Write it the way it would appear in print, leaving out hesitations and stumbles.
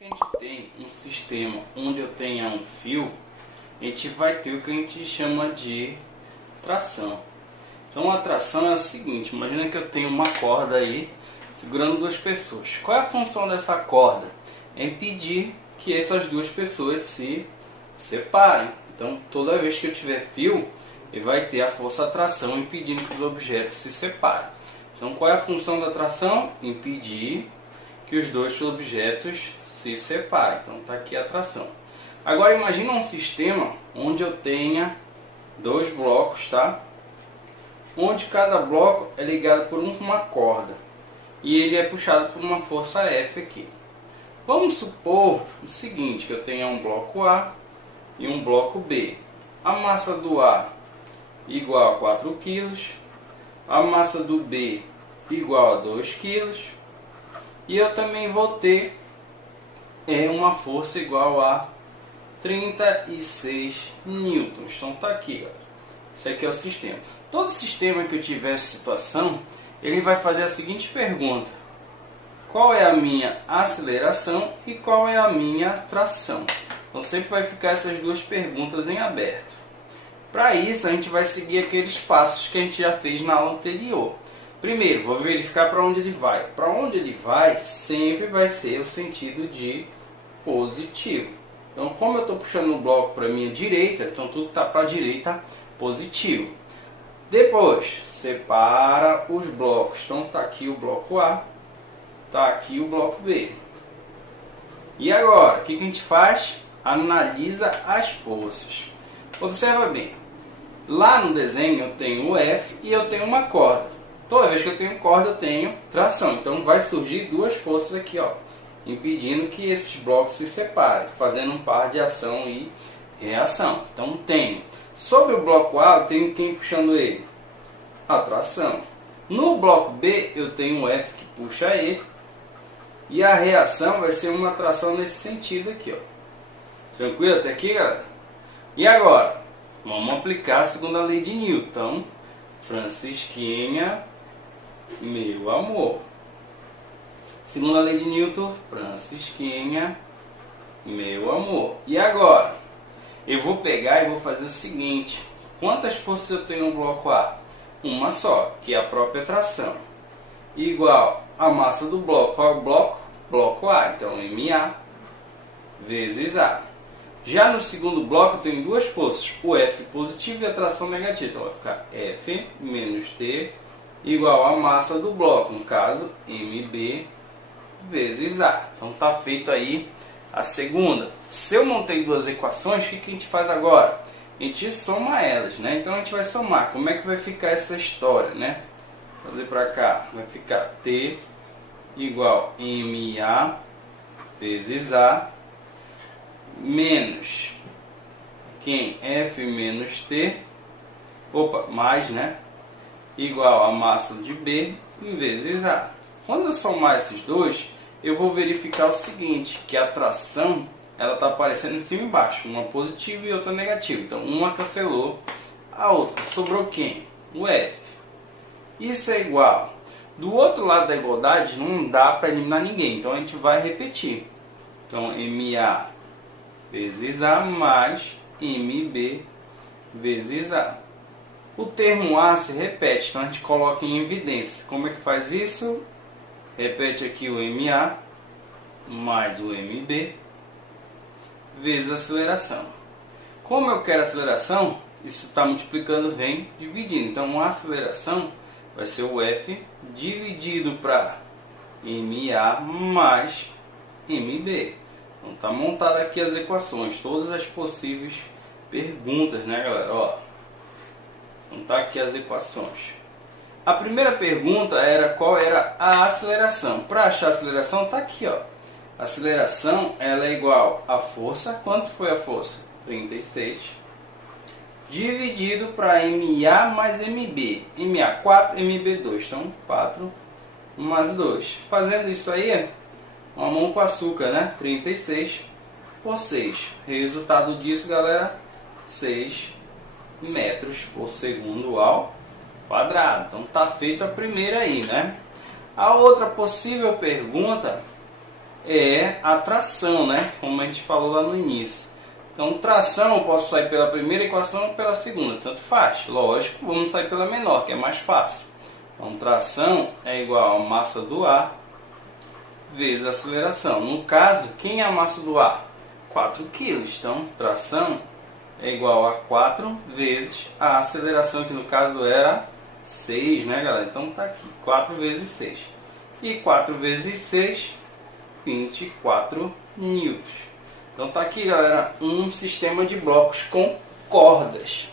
A gente tem um sistema onde eu tenha um fio, a gente vai ter o que a gente chama de tração. Então a tração é o seguinte, imagina que eu tenho uma corda aí segurando duas pessoas. Qual é a função dessa corda? É impedir que essas duas pessoas se separem. Então toda vez que eu tiver fio, ele vai ter a força atração impedindo que os objetos se separem. Então qual é a função da tração? Impedir que os dois objetos se separem. Então está aqui a tração. Agora imagina um sistema onde eu tenha dois blocos, tá? Onde cada bloco é ligado por uma corda e ele é puxado por uma força F aqui. Vamos supor o seguinte, que eu tenha um bloco A e um bloco B. A massa do A igual a 4 kg, a massa do B igual a 2 kg, e eu também vou ter uma força igual a 36 newtons. Então tá aqui, galera. Esse aqui é o sistema. Todo sistema que eu tiver essa situação, ele vai fazer a seguinte pergunta: qual é a minha aceleração e qual é a minha tração? Então sempre vai ficar essas duas perguntas em aberto. Para isso a gente vai seguir aqueles passos que a gente já fez na aula anterior. Primeiro, vou verificar para onde ele vai. Para onde ele vai sempre vai ser o sentido de positivo. Então, como eu estou puxando o bloco para a minha direita, então tudo está para a direita positivo. Depois, separa os blocos. Então, está aqui o bloco A, está aqui o bloco B. E agora, o que a gente faz? Analisa as forças. Observa bem. Lá no desenho eu tenho o F e eu tenho uma corda. Toda vez que eu tenho corda, eu tenho tração. Então vai surgir duas forças aqui, ó, impedindo que esses blocos se separem, fazendo um par de ação e reação. Então tenho, sobre o bloco A, eu tenho quem puxando ele? A tração. No bloco B, eu tenho o F que puxa ele. E a reação vai ser uma tração nesse sentido aqui, ó. Tranquilo até aqui, galera? E agora, vamos aplicar a segunda lei de Newton. Francisquinha, meu amor. Segunda lei de Newton, Francisquinha, meu amor. E agora? Eu vou pegar e vou fazer o seguinte. Quantas forças eu tenho no bloco A? Uma só, que é a própria tração. Igual a massa do bloco. Qual é o bloco? Bloco A. Então, MA vezes A. Já no segundo bloco eu tenho duas forças, o F positivo e a tração negativa. Então vai ficar F menos T igual a massa do bloco, no caso MB vezes A. Então está feito aí a segunda. Se eu montei duas equações, o que a gente faz agora? A gente soma elas, né? Então a gente vai somar. Como é que vai ficar essa história, né? Vou fazer para cá, vai ficar T igual MA vezes A menos quem? F menos T, mais, né? Igual a massa de B vezes A. Quando eu somar esses dois, eu vou verificar o seguinte, que a tração ela está aparecendo em cima e embaixo, uma positiva e outra negativa. Então uma cancelou a outra. Sobrou quem? O F. Isso é igual. Do outro lado da igualdade não dá para eliminar ninguém, então a gente vai repetir. Então MA vezes A mais MB vezes A. O termo A se repete, então a gente coloca em evidência. Como é que faz isso? Repete aqui o MA mais o MB vezes a aceleração. Como eu quero aceleração, isso está multiplicando, vem dividindo. Então a aceleração vai ser o F dividido para MA mais MB. Então está montada aqui as equações, todas as possíveis perguntas, né, galera? Ó, então tá aqui as equações. A primeira pergunta era qual era a aceleração. Para achar a aceleração, tá aqui, ó. A aceleração ela é igual à força. Quanto foi a força? 36. Dividido para MA mais MB. MA 4, MB 2. Então 4 mais 2. Fazendo isso aí, uma mão com açúcar, né? 36 por 6. Resultado disso, galera, 6 metros por segundo ao quadrado. Então tá feita a primeira aí, né? A outra possível pergunta é a tração, né? Como a gente falou lá no início. Então, tração eu posso sair pela primeira equação ou pela segunda, tanto faz. Lógico, vamos sair pela menor, que é mais fácil. Então, tração é igual a massa do ar vezes a aceleração. No caso, quem é a massa do ar? 4 kg. Então, tração é igual a 4 vezes a aceleração, que no caso era 6, né, galera? Então, tá aqui, 4 vezes 6. E 4 vezes 6, 24 newtons. Então, tá aqui, galera, um sistema de blocos com cordas.